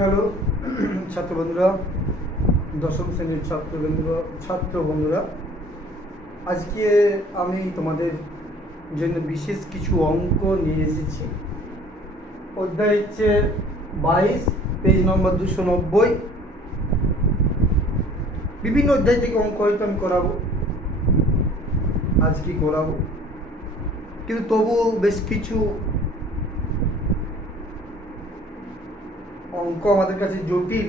Hello ছাত্র বন্ধুরা, দশম শ্রেণীর ছাত্র বন্ধুরা, আজকে আমি তোমাদের জন্য বিশেষ কিছু অঙ্ক নিয়ে এসেছি। অধ্যায় হচ্ছে 22, পেজ নম্বর 290। বিভিন্ন অধ্যায় থেকে অঙ্ক হয়তো আমি করাবো, আজকে করাবো, কিন্তু তবু বেশ কিছু অঙ্ক আমাদের কাছে জটিল,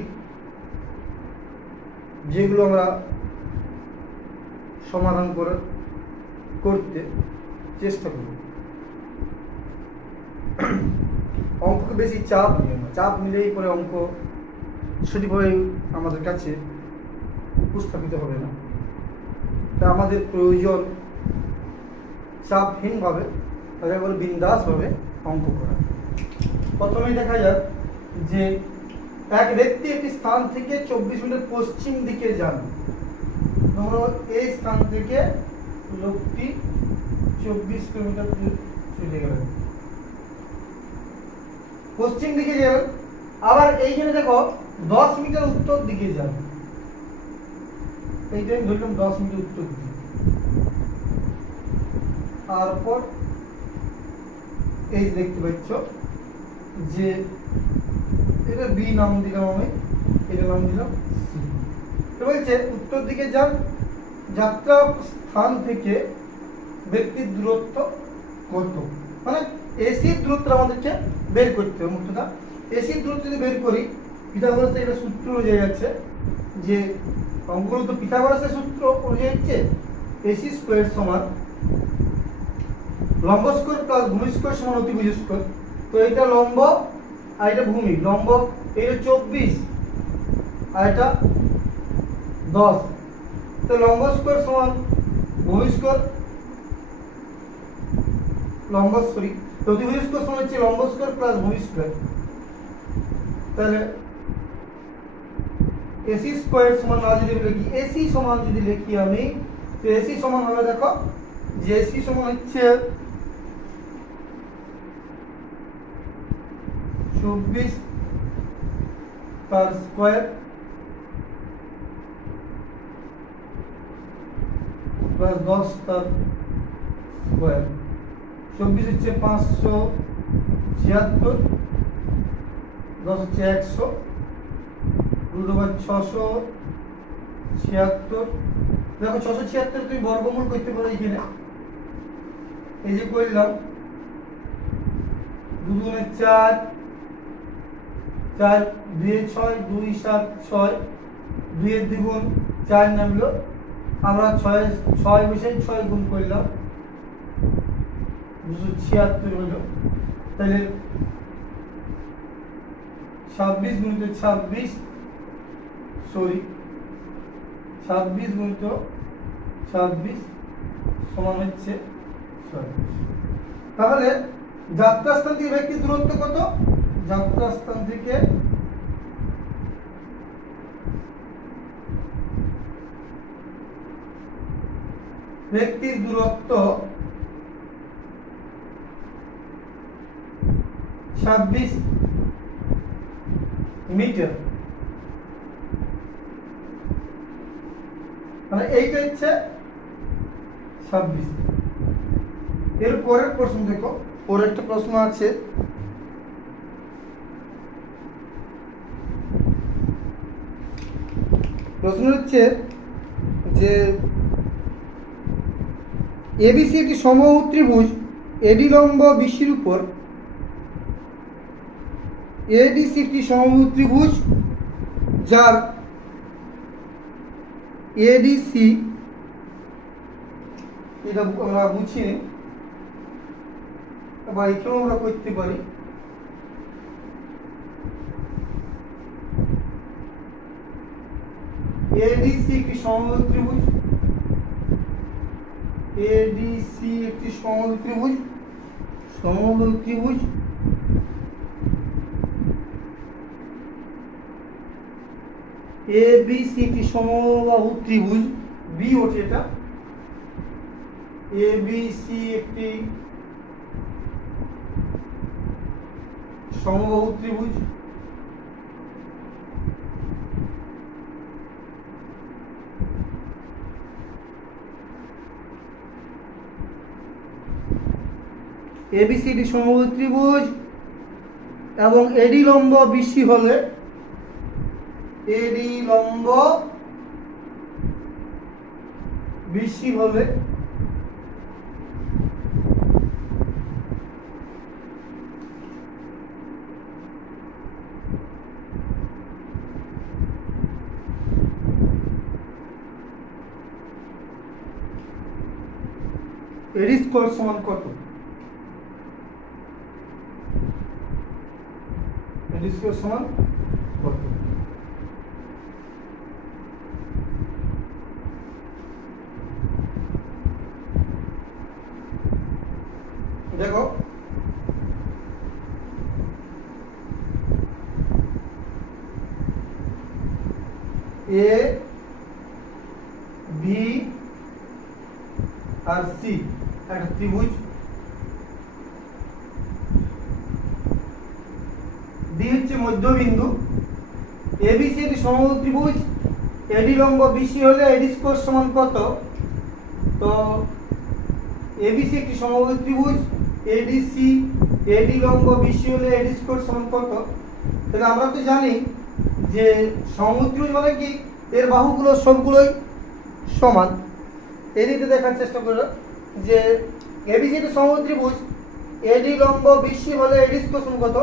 যেগুলো আমরা সমাধান করতে চেষ্টা করব। অঙ্ককে বেশি চাপ নিও না, চাপ নিলেই পরে অঙ্ক সঠিকভাবে আমাদের কাছে উপস্থাপিত হবে না। তা আমাদের প্রয়োজন চাপহীনভাবে, একেবারে বিন্দাসভাবে অঙ্ক করা। প্রথমেই দেখা যাক যে এক ব্যক্তি একটি স্থান থেকে 24 মিটার পশ্চিম দিকে যান। ধরো এই স্থান থেকে লোকটি 24 কিলোমিটার চলে গেলেন, পশ্চিম দিকে গেলেন। আবার এইখানে দেখো 10 মিটার উত্তর দিকে যান। এইটা আমি ধরলাম 10 মিটার উত্তর দিকে। তারপর এই দেখতে পাচ্ছ যে এটা বি নাম দিলাম, আমি এটা নাম দিলাম সি। তো বলছে উত্তর দিকে যান, যাত্রা স্থান থেকে ব্যক্তির দূরত্ব কত, মানে এসির দূরত্ব আমাদেরকে বের করতে হবে। মুখ্যতা এসির দূরত্ব যদি বের করি, পিথাগোরাসের একটা সূত্র অনুযায়ী আছে, যে অঙ্কগুলো তো পিথাগোরাসের সূত্র অনুযায়ী হচ্ছে এসি স্কোয়ার সমান লম্ব স্কোয়ার প্লাস ভূমি স্কোয়ার সমান অতিভুজ স্কোয়ার। তো এটা লম্ব আর এটা ভূমি। লম্ব এটা 24 আর এটা 10। তো লম্ব স্কোয়ার সমান ভূমি স্কোয়ার, অতিভুজ স্কোয়ার সমান হচ্ছে লম্ব স্কোয়ার প্লাস ভূমি স্কোয়ার। তাহলে এসি স্কোয়ার সমান যদি লিখি, এসি সমান যদি লিখি আমি, তো এসি সমান হবে, দেখো যে এসি সমান হচ্ছে 24 তার স্কোয়ার প্লাস 10 তার স্কোয়ার। 24 হচ্ছে 576, 10 হচ্ছে 100, রুট ওভার 676। দেখো 676 তুমি বর্গমূল করতে পারো এখানে, এই যে করলাম 2 গুণে 4, 4 2 6, 2 7 6, 2 এর দ্বিগুণ 4 নামলো। আমরা 6 বসে 6 গুণ করলাম, 276 হলো। তাহলে 26 গুণিত 26 সমান হচ্ছে 26। তাহলে যাত্রাস্থান থেকে ব্যক্তির দূরত্ব কত? যাত্রাস্থান থেকে ব্যক্তির দূরত্ব 26 মিটার। মানে এইটা হচ্ছে 26। এর পরের প্রশ্ন দেখো, পরের একটা প্রশ্ন আছে, প্রশ্ন হচ্ছে যে এবিসি একটি সমবাহু ত্রিভুজ, এডি লম্ব বিসির উপর, এডিসি একটি সমবাহু ত্রিভুজ যার এডিসি, এটা আমরা বুঝিয়ে বা এখানেও আমরা করতে পারি, এডিসি একটি সমবাহু ত্রিভুজ, এডিসি একটি সমবাহু ত্রিভুজ এবিসি একটি সমবাহু ত্রিভুজ, বি ওঠে এটা, এবিসি একটি সমবাহু ত্রিভুজ এবিসিডি সমবাহু ত্রিভুজ এবং এডি লম্ব বিসি হলে এডি লম্ব বিসি হলে এডি স্কোয়ার সমান কত? এডি স্কোয়ার সমান কত? দেখো এ বি আর সি একটা ত্রিভুজ, ডি হচ্ছে মধ্যবিন্দু, এবিসি একটি সমবাহু ত্রিভুজ, এডি লম্ব বিসি হলে এডি স্কোয়ার সমান কত? তো এবিসি একটি সমবাহু ত্রিভুজ, এডিসি এডি লম্ব বিসি হলে এডি স্কোয়ার সমান কত? তাহলে আমরা তো জানি যে সমবাহু ত্রিভুজ মানে কি এর বাহুগুলো সবগুলোই সমান। এই দিকে দেখার চেষ্টা করো যে এবিসি একটি সমবাহু ত্রিভুজ, এডি লম্ব বিসি হলে এডি স্কোয়ার সমান কত?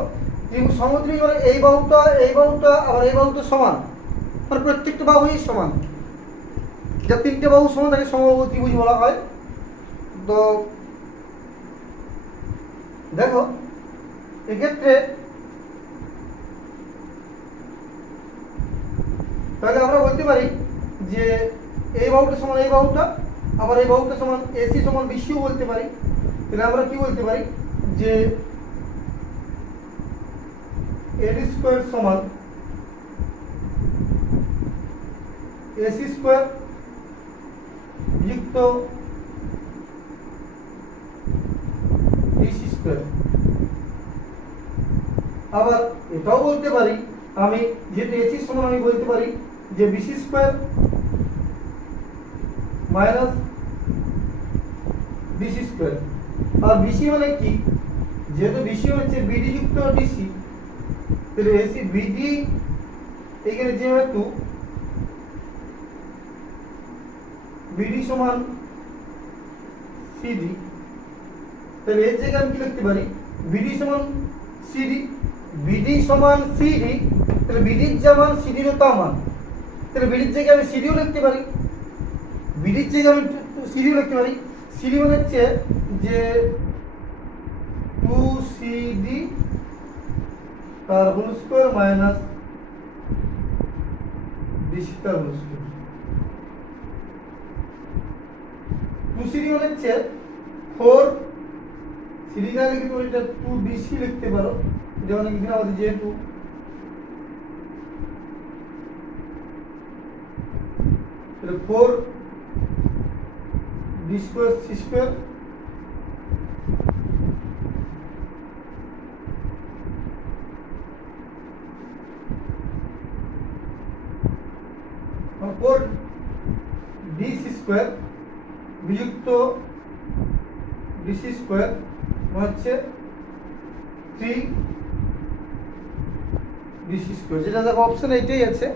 ত্রিভুজ সমবাহু ত্রিভুজ মানে এই বাহুটা আবার এই বাহুটা সমান, মানে প্রত্যেকটা বাহুই সমান। যা তিনটে বাহু সমান তাকে সমবাহু ত্রিভুজ বলা হয়। তো দেখো এক্ষেত্রে তাহলে আমরা বলতে পারি যে এই বাহুটা সমান এই বাহুটা, আবার এই বাহুটা সমান এসি সমান বিসিও বলতে পারি। তাহলে আমরা কি বলতে পারি যে এডি স্কোয়ার সমান এসি স্কোয়ার যুক্ত ডিসি স্কোয়ার। আবার এটাও বলতে পারি আমি, যেহেতু এসি সমান আমি বলতে পারি যে BC square minus DC square. আর বিসি মানে কি, যেহেতু বিসি হচ্ছে বিডি যুক্ত ডিসি, তাহলে এসি বিডি এখানে যেহেতু বিডি সমান সিডি, তাহলে এর জায়গায় আমি কি লিখতে পারি বিডি সমান সিডি। বিডি সমান সিডি, তাহলে বিডির যা মান সিডির তা মান, তাহলে বিডির জায়গায় আমি সিডিও লিখতে পারি। বিডির জায়গায় আমি সিডিও লিখতে পারি। সিডি মানে হচ্ছে যে 2CD তার হোল স্কয়ার মাইনাস ডিসি তার হোল স্কয়ার। 2CD মানে হচ্ছে 4 সিডি না লিখে তুমি এটা 2DC লিখতে পারো। যেমন এখানে আমাদের যেহেতু তাহলে 4D স্কয়ার C স্কয়ার और 4DC স্কয়ার বিযুক্ত DC স্কয়ার হচ্ছে 3DC স্কয়ার। যেটা দেখো অপশন এইটাই আছে,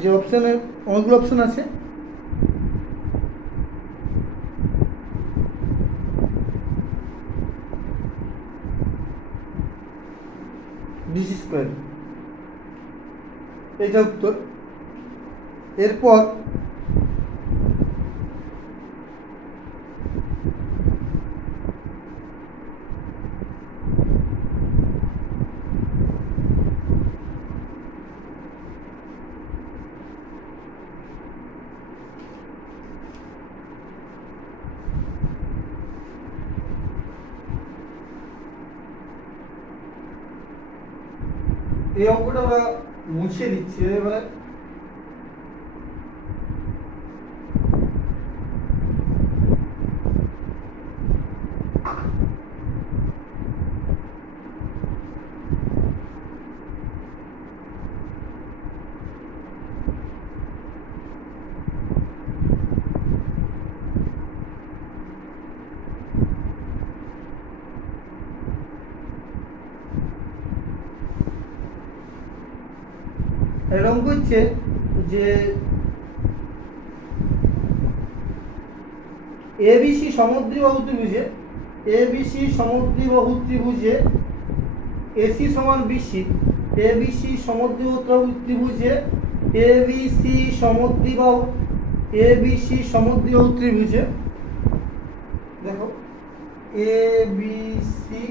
যে অপশনে অনেকগুলো অপশন আছে। DC স্কয়ার এইটা উত্তর। এরপর এই অঙ্কটা আমরা মুছে দিচ্ছি। এবারে এরকম করছে যে এবিসি সমদ্বিবাহু ত্রিভুজে এবিসি সমদ্বিবাহু ত্রিভুজে এসি সমান বিসি এবিসি সমদ্বিবাহু ত্রিভুজে এবিসি সমদ্বিবাহু ত্রিভুজে দেখো এবিসি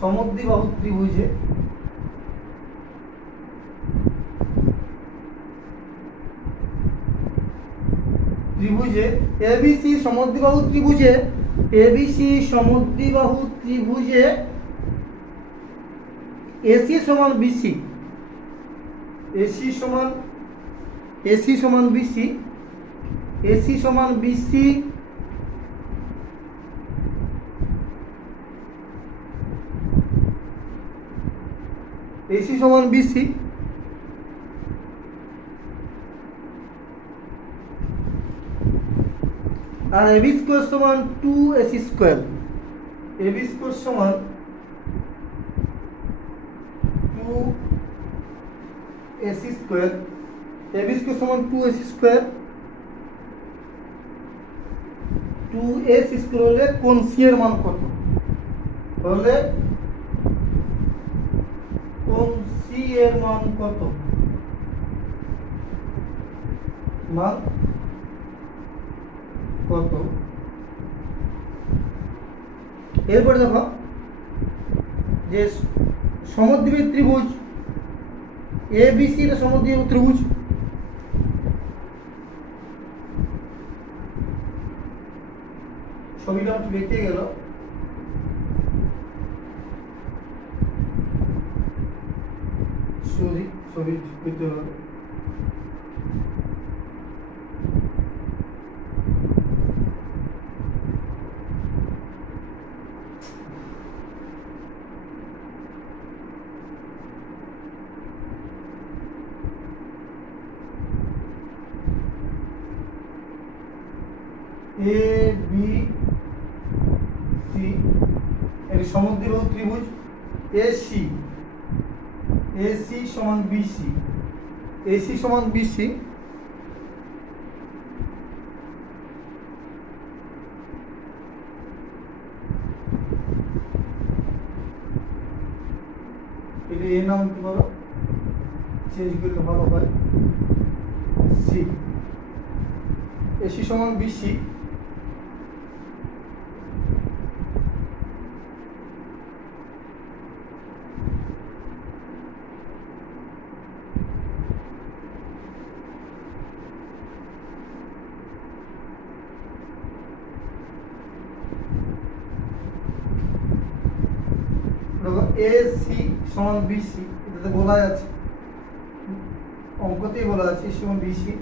সমদ্বিবাহু ত্রিভুজে এবিসি সমদ্বিবাহু ত্রিভুজে এসি সমান বিসি এসি সমান বিসি আর এবি স্কোয়ার সমান 2ac স্কোয়ার এবি স্কোয়ার সমান 2ac স্কোয়ার এবি স্কোয়ার সমান 2ac স্কোয়ার 2ac স্কোয়ার হলে কোণ c এর মান কত হলে কোণ c এর মান কত এরপরে দেখো যে সমদ্বিবাহু ত্রিভুজ এবিসি এর সমদ্বিবাহু ত্রিভুজ ছবিটা একটু বেঁকে গেল ছবি পেতে হবে এ বি সি এর সমদ্বিবাহু ত্রিভুজ এসি সমান বিসি এটা এ নাম কি বলো চেঞ্জ করলে ভালো হয় সি এসি সমান বিসি এসি সমান বিসি এটাতে বলা আছে অঙ্কতেই বলা আছে সমান বিসি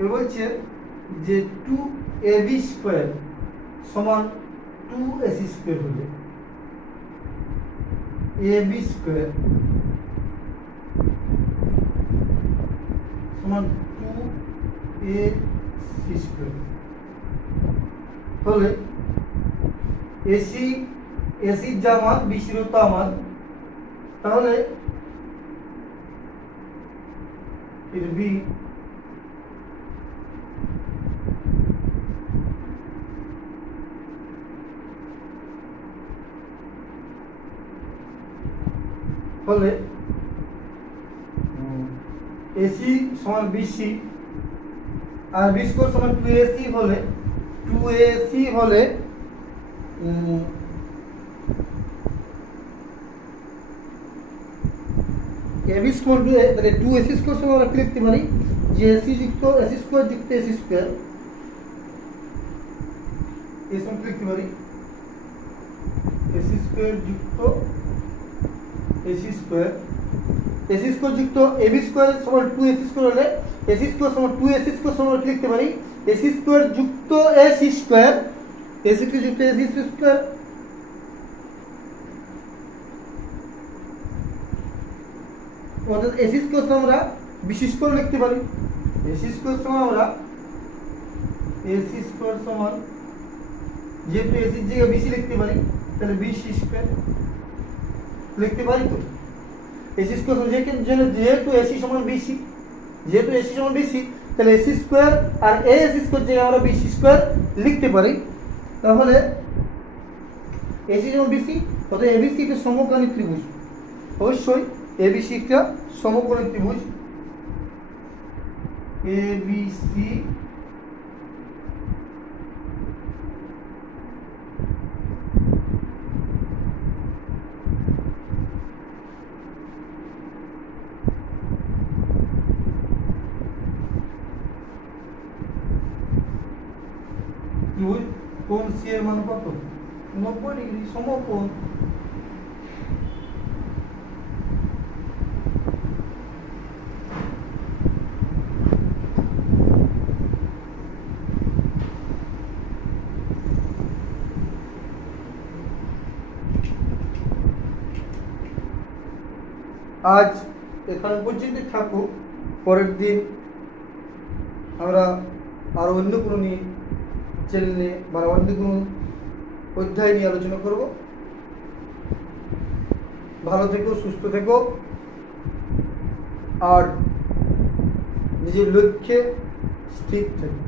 এ বলছে যে 2ab স্কয়ার সমান 2ac স্কয়ার হলে ab স্কয়ার সমান 2ac স্কয়ার হলে এসি এসির যা মান বিসির তা মান তাহলে এর বি হলে এসি সমান বিসি আর বি স্কয়ার সমান 2ac হলে 2ac হলে এবি স্কয়ার তাহলে 2ac স্কয়ার সমান আমরা লিখতে পারি যে ac যুক্ত ac স্কয়ার যুক্ত ac স্কয়ার এই সমান লিখতে পারি ac স্কয়ার যুক্ত ac স্কয়ার যুক্ত ab স্কয়ার সমান 2ac স্কয়ার হলে ac স্কয়ার সমান 2ac স্কয়ার সমান লিখতে পারি ac স্কয়ার যুক্ত ac স্কয়ার ac স্কয়ার যুক্ত ac স্কয়ার অর্থাৎ ac স্কয়ার আমরা bc স্কয়ার লিখতে পারি ac স্কয়ার সমান আমরা ac স্কয়ার সমান যেহেতু ac এর জায়গায় bc লিখতে পারি তাহলে bc স্কয়ার লিখতে পারি তো। এসি স্কোয়ার যেহেতু এসি সমান বিসি, যেহেতু এসি সমান বিসি, তাহলে এসি স্কোয়ার আর এ এসি স্কোয়ার জায়গায় আমরা বিসি স্কোয়ার লিখতে পারি। তাহলে এসি সমান বিসি, অর্থাৎ এবিসি একটা সমকোণী ত্রিভুজ। অবশ্যই এবিসি একটা সমকোণী ত্রিভুজ। এবিসি ত্রিভুজ। কোণ সি এর মান কত? 90 ডিগ্রি, সমকোণ। আজ এখান পর্যন্ত থাকুক। পরের দিন আমরা আরো অন্য কোনো নিয়ে চ্যানেল নিয়ে বা অন্য কোনো অধ্যায় নিয়ে আলোচনা করব। ভালো থেকো, সুস্থ থেকো, আর নিজের লক্ষ্যে স্থির থেকো।